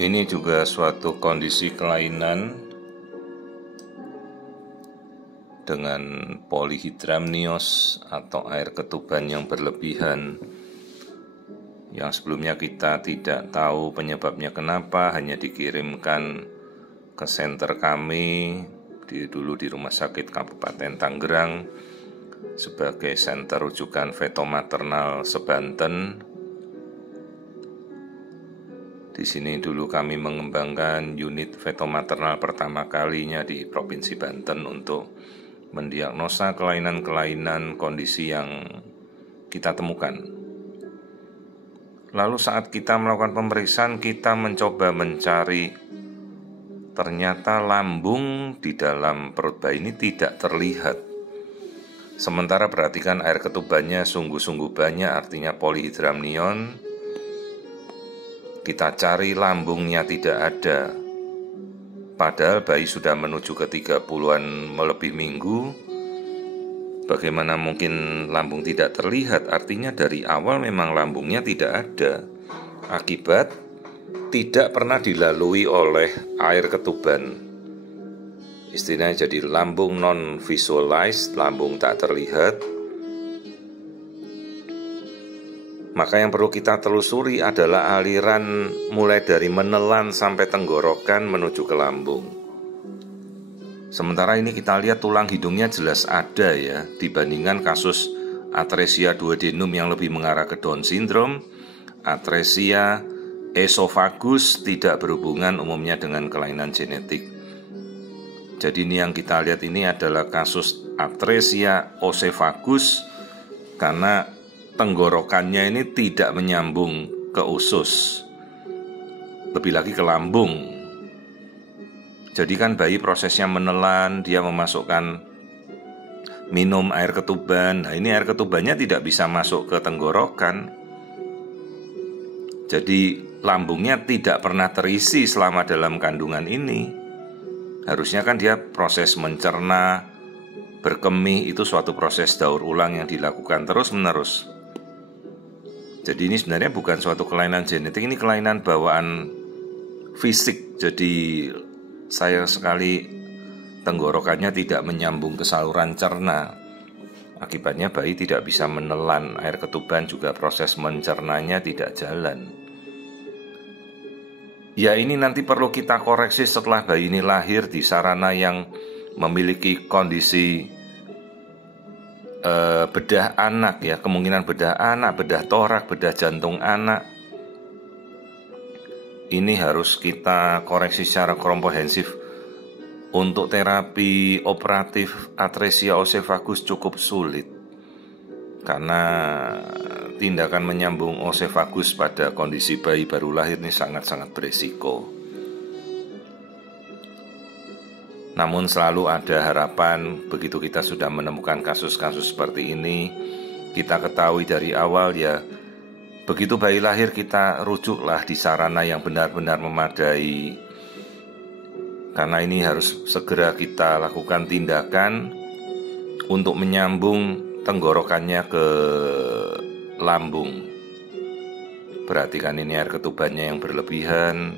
Ini juga suatu kondisi kelainan dengan polihidramnios atau air ketuban yang berlebihan, yang sebelumnya kita tidak tahu penyebabnya kenapa, hanya dikirimkan ke senter kami dulu di Rumah Sakit Kabupaten Tangerang sebagai senter rujukan feto-maternal sebanten. Di sini dulu kami mengembangkan unit feto-maternal pertama kalinya di Provinsi Banten untuk mendiagnosa kelainan-kelainan kondisi yang kita temukan. Lalu saat kita melakukan pemeriksaan, kita mencoba mencari, ternyata lambung di dalam perut bayi ini tidak terlihat. Sementara perhatikan air ketubannya sungguh-sungguh banyak, artinya polihidramnion. Kita cari lambungnya tidak ada. Padahal bayi sudah menuju ke 30-an melebih minggu. Bagaimana mungkin lambung tidak terlihat? Artinya dari awal memang lambungnya tidak ada. Akibat tidak pernah dilalui oleh air ketuban. Istilahnya jadi lambung non-visualized, lambung tak terlihat. Maka yang perlu kita telusuri adalah aliran mulai dari menelan sampai tenggorokan menuju ke lambung. Sementara ini kita lihat tulang hidungnya jelas ada ya, dibandingkan kasus atresia duodenum yang lebih mengarah ke Down syndrome. Atresia esophagus tidak berhubungan umumnya dengan kelainan genetik. Jadi ini yang kita lihat ini adalah kasus atresia oesophagus karena tenggorokannya ini tidak menyambung ke usus, lebih lagi ke lambung. Jadi kan bayi prosesnya menelan, dia memasukkan minum air ketuban. Nah ini air ketubannya tidak bisa masuk ke tenggorokan. Jadi lambungnya tidak pernah terisi selama dalam kandungan ini. Harusnya kan dia proses mencerna, berkemih, itu suatu proses daur ulang yang dilakukan terus-menerus. Jadi ini sebenarnya bukan suatu kelainan genetik, ini kelainan bawaan fisik. Jadi sayang sekali tenggorokannya tidak menyambung ke saluran cerna. Akibatnya bayi tidak bisa menelan air ketuban, juga proses mencernanya tidak jalan. Ya ini nanti perlu kita koreksi setelah bayi ini lahir di sarana yang memiliki kondisi bedah anak ya, kemungkinan bedah anak, bedah torak, bedah jantung anak. Ini harus kita koreksi secara komprehensif. Untuk terapi operatif atresia oesophagus cukup sulit karena tindakan menyambung oesophagus pada kondisi bayi baru lahir ini sangat-sangat berisiko. Namun selalu ada harapan begitu kita sudah menemukan kasus-kasus seperti ini. Kita ketahui dari awal ya, begitu bayi lahir kita rujuklah di sarana yang benar-benar memadai. Karena ini harus segera kita lakukan tindakan untuk menyambung tenggorokannya ke lambung. Perhatikan ini air ketubannya yang berlebihan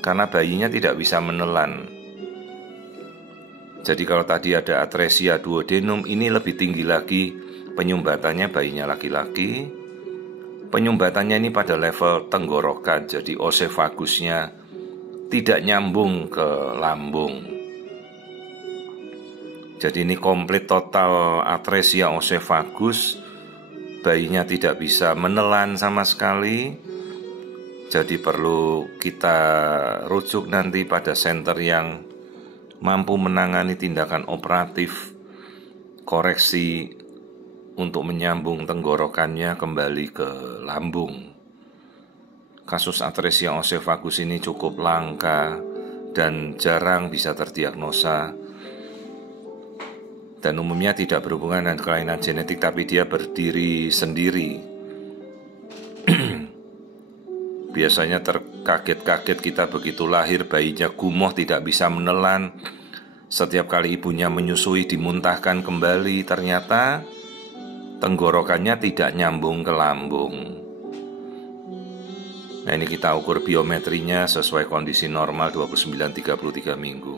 karena bayinya tidak bisa menelan. Jadi kalau tadi ada atresia duodenum, ini lebih tinggi lagi penyumbatannya, bayinya laki-laki. Penyumbatannya ini pada level tenggorokan, jadi oesofagusnya tidak nyambung ke lambung. Jadi ini komplit total atresia oesophagus, bayinya tidak bisa menelan sama sekali. Jadi perlu kita rujuk nanti pada center yang mampu menangani tindakan operatif koreksi untuk menyambung tenggorokannya kembali ke lambung. Kasus atresia oesophagus ini cukup langka dan jarang bisa terdiagnosa, dan umumnya tidak berhubungan dengan kelainan genetik, tapi dia berdiri sendiri. Biasanya terkaget-kaget kita begitu lahir, bayinya gumoh, tidak bisa menelan. Setiap kali ibunya menyusui dimuntahkan kembali, ternyata tenggorokannya tidak nyambung ke lambung. Nah, ini kita ukur biometrinya sesuai kondisi normal 29-33 minggu.